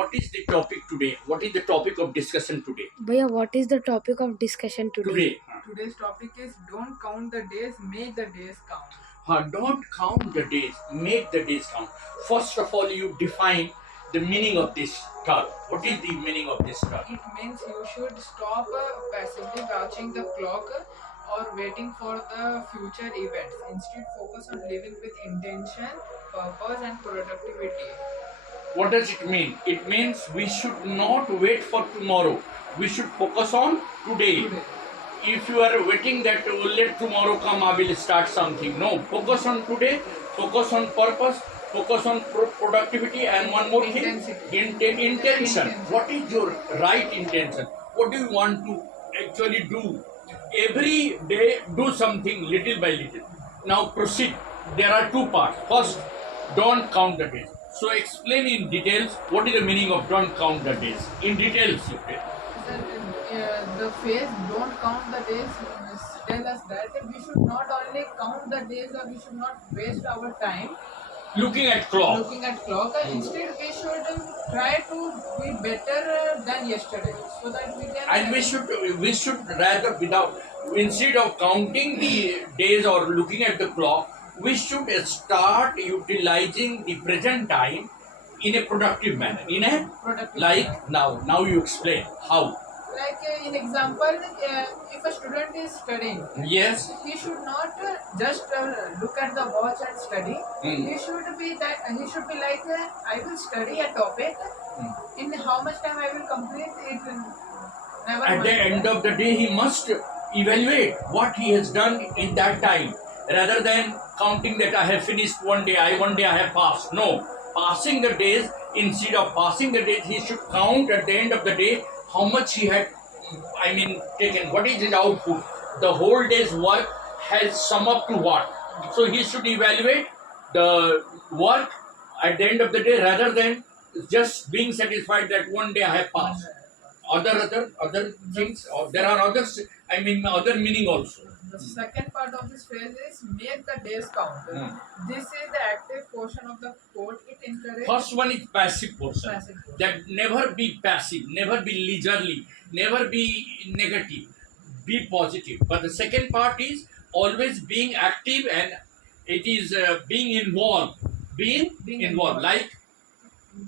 what is the topic today? What is the topic of discussion today? Bhaiya, what is the topic of discussion today? Today. Today's topic is don't count the days, make the days count. Don't count the days, make the days count. First of all, you define the meaning of this term. What is the meaning of this term? It means you should stop passively watching the clock or waiting for the future events. Instead, focus on living with intention, purpose, and productivity. What does it mean? It means we should not wait for tomorrow. We should focus on today. Today. If you are waiting that let tomorrow come, I will start something. No, focus on today, focus on purpose, focus on productivity, and one more thing, intention. What is your right intention? What do you want to actually do? Every day, do something little by little. Now proceed. There are two parts. First, don't count the days. So explain in details what is the meaning of don't count the days. In details, you tell. The phrase don't count the days tell us that we should not only count the days or we should not waste our time Looking at clock. looking at clock. Instead, we should try to be better than yesterday so that we can. And we should rather without instead of counting the days or looking at the clock, we should start utilizing the present time in a productive manner. In a Productive like now you explain how. like in example, if a student is studying, Yes. he should not just look at the watch and study. Hmm. He should be like I will study a topic. In how much time I will complete it? Never At the mind. end of the day, he must evaluate what he has done in that time rather than counting that I have finished one day, I have passed. No, passing the days, instead of passing the days, he should count at the end of the day how much he had, taken. What is his output? The whole day's work has sum up to what? So he should evaluate the work at the end of the day rather than just being satisfied that one day I have passed. Other things, or there are others. Other meaning also. The second part of this phrase is make the days count. This is the active portion of the quote. It encourages First one is passive portion. passive portion. That never be passive, never be leisurely, never be negative, be positive. But the second part is always being active, and it is being involved, being Being involved. involved. Like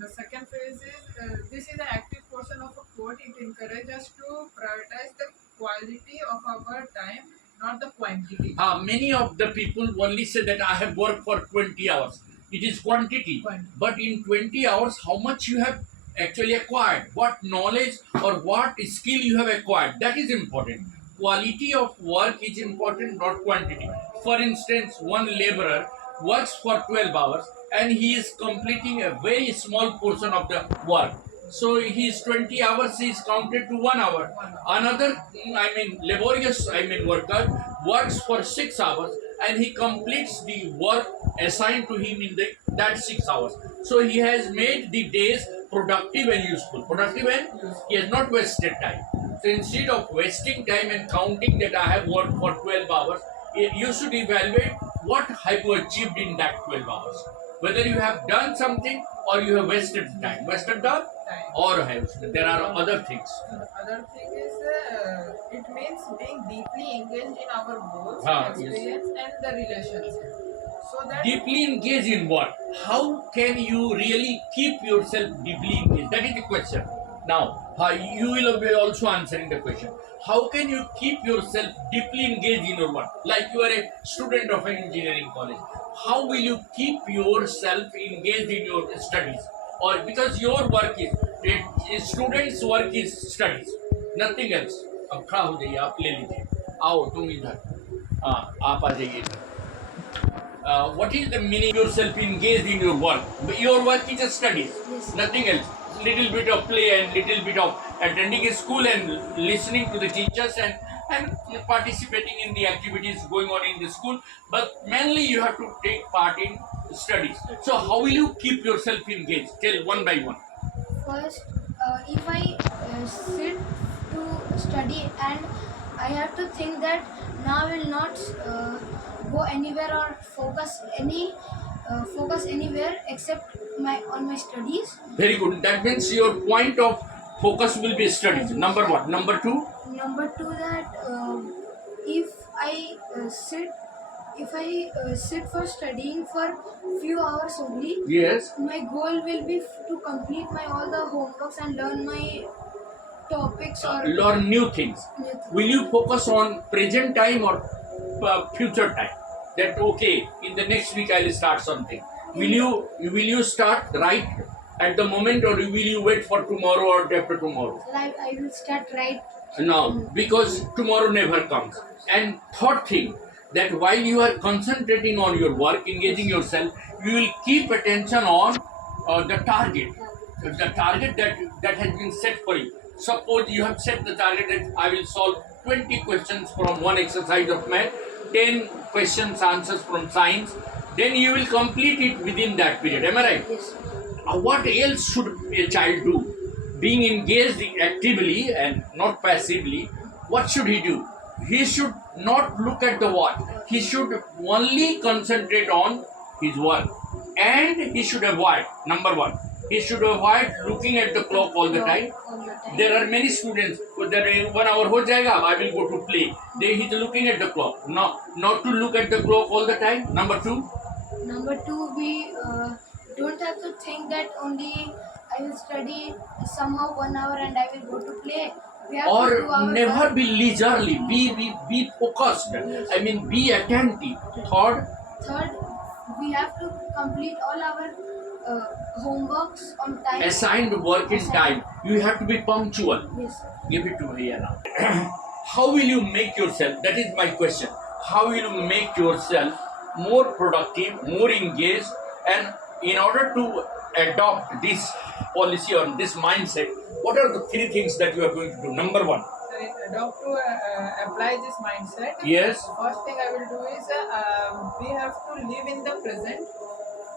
The second phrase is this is the active portion of a quote. It encourages us to prioritize the quality of our time, not the quantity. many of the people only say that I have worked for 20 hours. It is quantity. Quantity. But in 20 hours, how much you have actually acquired, what knowledge or what skill you have acquired, that is important. Quality of work is important, not quantity. For instance, one laborer works for 12 hours and he is completing a very small portion of the work. So his 20 hours is counted to 1 hour. Another, laborious, worker works for 6 hours and he completes the work assigned to him in that 6 hours. So he has made the days productive and useful. Productive, and he has not wasted time. So instead of wasting time and counting that I have worked for 12 hours, you should evaluate what have you achieved in that 12 hours. Whether you have done something or you have wasted time. Wasted time or have. There are other things. The other thing is it means being deeply engaged in our goals, Yes. experience, and the relationship. So that Deeply engaged in what? How can you really keep yourself deeply engaged? That is the question. Now, you will be also answering the question. How can you keep yourself deeply engaged in your work? Like you are a student of an engineering college. How will you keep yourself engaged in your studies? Or because your work is, a student's work is studies, nothing else. अब खड़ा हो जाइए, आप ले लीजिए, आओ तुम इधर, हाँ आप आ जाइए इधर. What is the meaning yourself engaged in your work? Your work is just studies, Yes. nothing else. Little bit of play and little bit of attending a school and listening to the teachers and participating in the activities going on in the school. But mainly you have to take part in studies. So how will you keep yourself engaged? Tell one by one. First, if I sit to study and I have to think that now I will not go anywhere or focus any focus anywhere except my studies. Very good. That means your point of focus will be studies. Number one. Number two. Number two, that if I sit for studying for few hours only, Yes. my goal will be to complete my all the homeworks and learn my topics or Learn new things. new things. Will you focus on present time or future time? That okay, in the next week I'll start something. Will you start right at the moment, or will you wait for tomorrow or after tomorrow? I will start right. No, because tomorrow never comes. And third thing, that while you are concentrating on your work, engaging yourself, you will keep attention on the target that has been set for you. Suppose you have set the target that I will solve 20 questions from one exercise of math, 10 questions answers from science, then you will complete it within that period. Am I right? Yes. What else should a child do? Being engaged actively and not passively, what should he do? He should not look at the watch. He should only concentrate on his work. And he should avoid, number one, he should avoid looking at the clock all the time. All the time. There are many students who that 1 hour ho jayega, I will go to play. He's looking at the clock. Not to look at the clock all the time. Number two. Number two, we don't have to think that only I will study somehow 1 hour and I will go to play. We have to do Or our never work. be leisurely, be focused. I mean, be attentive. Third, Third, we have to complete all our homeworks on time. assigned work in time. You have to be punctual. Yes. Give it to Bhaiya now. How will you make yourself? That is my question. How will you make yourself more productive, more engaged, and in order to adopt this policy or this mindset, what are the three things that you are going to do? Number one. So in adopt to apply this mindset. Yes. First thing I will do is we have to live in the present.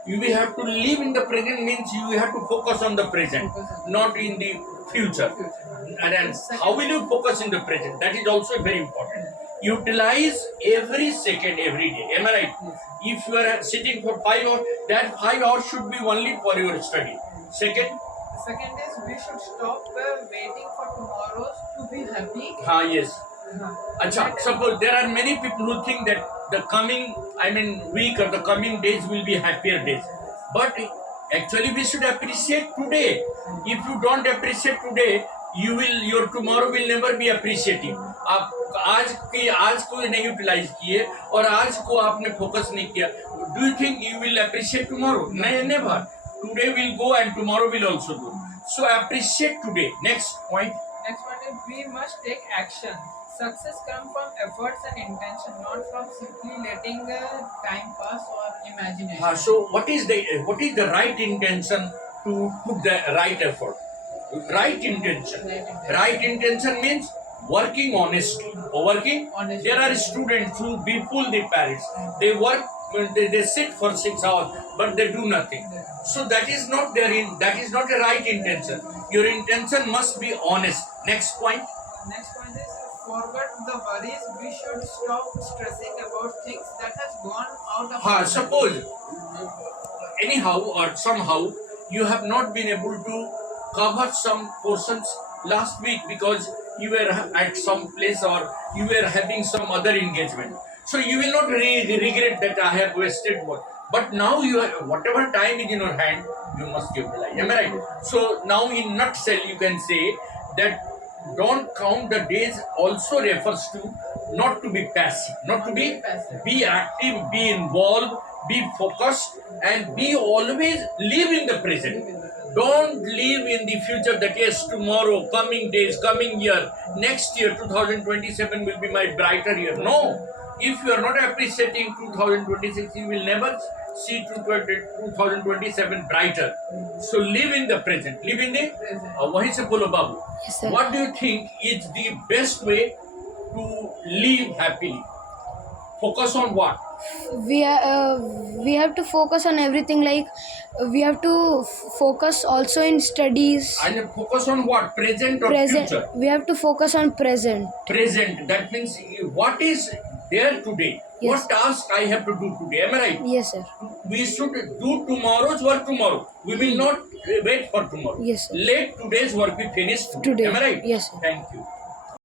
You will have to live in the present means you have to focus on the present, not in the future. And how will you focus in the present? That is also very important. Utilize every second, every day. Am I right? If you are sitting for 5 hours, that 5 hours should be only for your study. Second, Second is we should stop waiting for tomorrows to be happy. yes. Acha, suppose there are many people who think that the coming, week or the coming days will be happier days. But actually we should appreciate today. If you don't appreciate today, your tomorrow will never be appreciative. आप आज को नहीं utilise किए और आज को आपने focus नहीं किया, do you think you will appreciate tomorrow? Never. Today will go and tomorrow will also go. So appreciate today. Next point. Next one is we must take action. Success comes from efforts and intention, not from simply letting time pass or imagination. So what is the right intention to put the right effort? Right intention. Right intention means working honestly. Working. Honestly. There are students who befool the parents. They work. They sit for 6 hours, but they do nothing. So that is not that is not a right intention. Your intention must be honest. Next point. Next point is forget the worries. We should stop stressing about things that has gone out of our Suppose anyhow or somehow you have not been able to cover some portions last week because you were at some place or you were having some other engagement. So you will not regret that I have wasted work. But now you have, whatever time is in your hand, you must utilize. Am I right? So now in nutshell you can say that don't count the days also refers to not to be passive, not to be active, be involved, be focused, and be always live in the present. Don't live in the future that yes, tomorrow, coming days, coming year, next year, 2027 will be my brighter year. No. If you are not appreciating 2026, you will never see 2027 brighter. So live in the present. Live in the wahi se bolo babu. Yes, sir. What do you think is the best way to live happily? Focus on what? We have to focus on everything. Like we have to focus also in studies. And focus on what? Present or Present. future? We have to focus on present. Present. That means what is there today? Yes. What task I have to do today? Am I right? Yes, sir. We should do tomorrow's work tomorrow. We will not wait for tomorrow. Yes, sir. Let today's work be finished Today. Am I right? Yes, sir. Thank you.